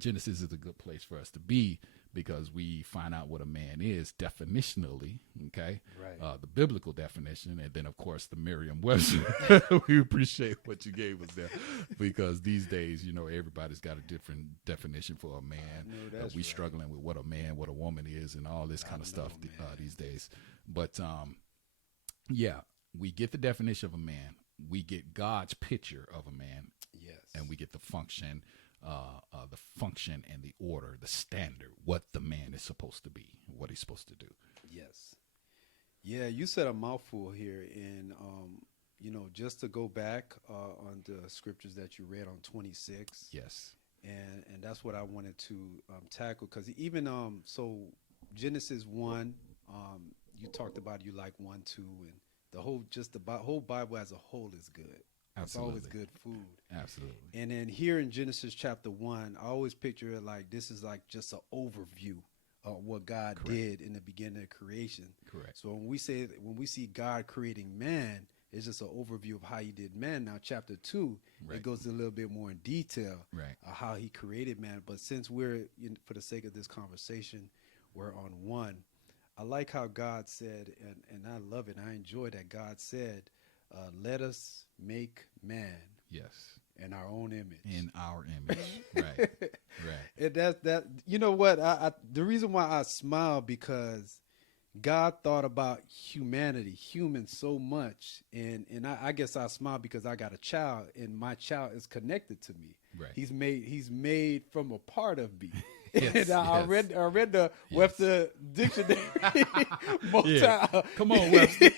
Genesis is a good place for us to be because we find out what a man is definitionally, okay? Right. The biblical definition, and then, of course, the Merriam-Webster. We appreciate what you gave us there because these days, everybody's got a different definition for a man. That's We right. struggling with what a man, what a woman is, and all this kind of stuff these days. But, yeah, we get the definition of a man. We get God's picture of a man. Yes. And we get the function and the order, the standard, what the man is supposed to be, what he's supposed to do. Yes. Yeah, you said a mouthful here, and just to go back on the scriptures that you read on 26. Yes. And that's what I wanted to tackle, because even so Genesis 1, you talked about you like 1, 2, and the whole Bible as a whole is good. It's always good food. Absolutely. And then here in Genesis chapter 1, I always picture it like this is like just an overview of what God did in the beginning of creation. Correct. So when we see God creating man, it's just an overview of how he did man. Now chapter 2, it goes a little bit more in detail of how he created man. But since for the sake of this conversation, we're on 1. I like how God said, and I love it. I enjoy that God said, let us make man. Yes. In our own image. In our image. Right. And that you know what? I the reason why I smile, because God thought about humanity, humans, so much, and I guess I smile because I got a child, and my child is connected to me. Right. He's made from a part of me. Yes, and I read the Webster dictionary. Come on, Webster.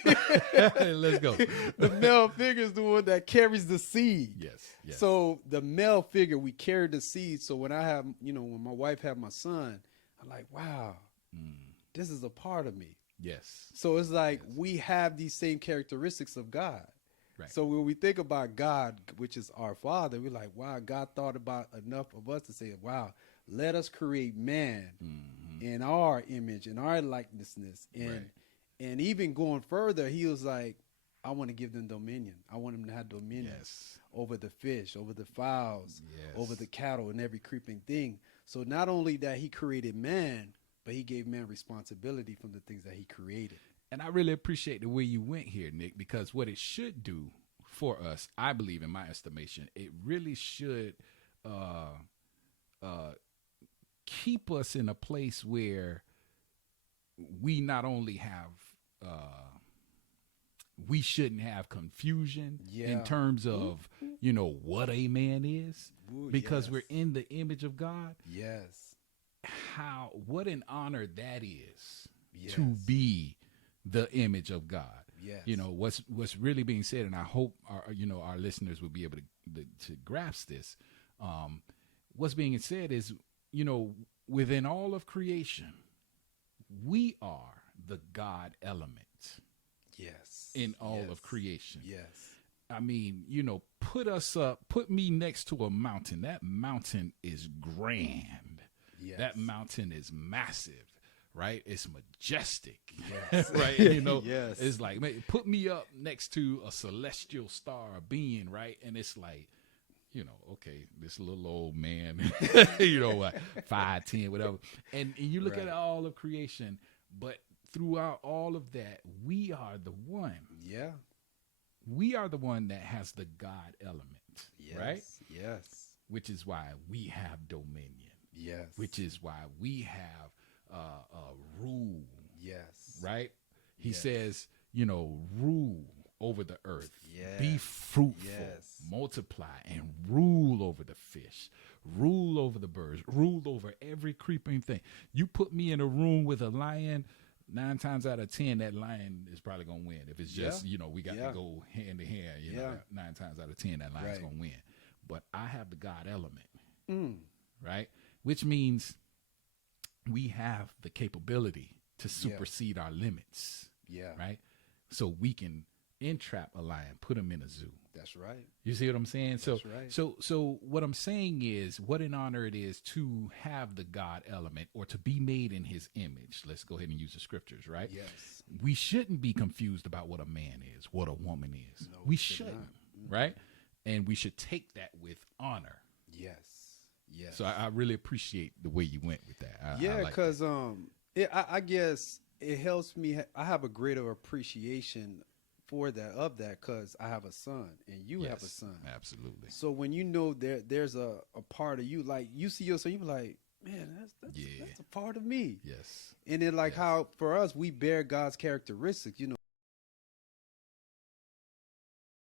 Let's go. The male figure is the one that carries the seed. Yes. So the male figure, we carry the seed. So when when my wife had my son, I'm like, wow, this is a part of me. Yes. So it's like we have these same characteristics of God. Right. So when we think about God, which is our Father, we're like, wow, God thought about enough of us to say, wow, let us create man in our image, in our likenessness. And even going further, he was like, I want to give them dominion. I want them to have dominion over the fish, over the fowls, over the cattle, and every creeping thing. So not only that he created man, but he gave man responsibility from the things that he created. And I really appreciate the way you went here, Nick, because what it should do for us, I believe, in my estimation, it really should keep us in a place where we not only have we shouldn't have confusion in terms of what a man is, because we're in the image of God. Yes. What an honor that is to be the image of God. Yes. What's really being said, and I hope our listeners will be able to grasp this. What's being said is, within all of creation, we are the God element. Yes. In all of creation. Yes. I mean, put me next to a mountain. That mountain is grand. Yes. That mountain is massive, right? It's majestic, yes. right? Yes. It's like, put me up next to a celestial star being, right? And it's like, okay, this little old man, 5'10", whatever. And you look at all of creation, but throughout all of that, we are the one. Yeah. We are the one that has the God element, right? Yes. Which is why we have dominion. Yes. Which is why we have rule. Yes. Right? He says, rule over the earth. Yes. Be fruitful. Yes. Multiply and rule over the fish. Rule over the birds. Rule over every creeping thing. You put me in a room with a lion, 9 times out of 10, that lion is probably going to win. If it's just, we got to go hand to hand, 9 times out of 10, that lion's going to win. But I have the God element, right? Which means we have the capability to supersede our limits, right? So we can entrap a lion, put him in a zoo. That's right. You see what I'm saying? That's right. So what I'm saying is, what an honor it is to have the God element, or to be made in his image. Let's go ahead and use the scriptures, right? Yes. We shouldn't be confused about what a man is, what a woman is. No, we shouldn't, right? And we should take that with honor. Yes. Yes. So I really appreciate the way you went with that. I Yeah, like because I guess it helps me. I have a greater appreciation for that because I have a son and you have a Yes, son. absolutely. So when you know there's a part of you, like you see yourself, you be like, man, that's Yeah. a part of me. Yes. And then like Yes. how for us we bear God's characteristics. You know,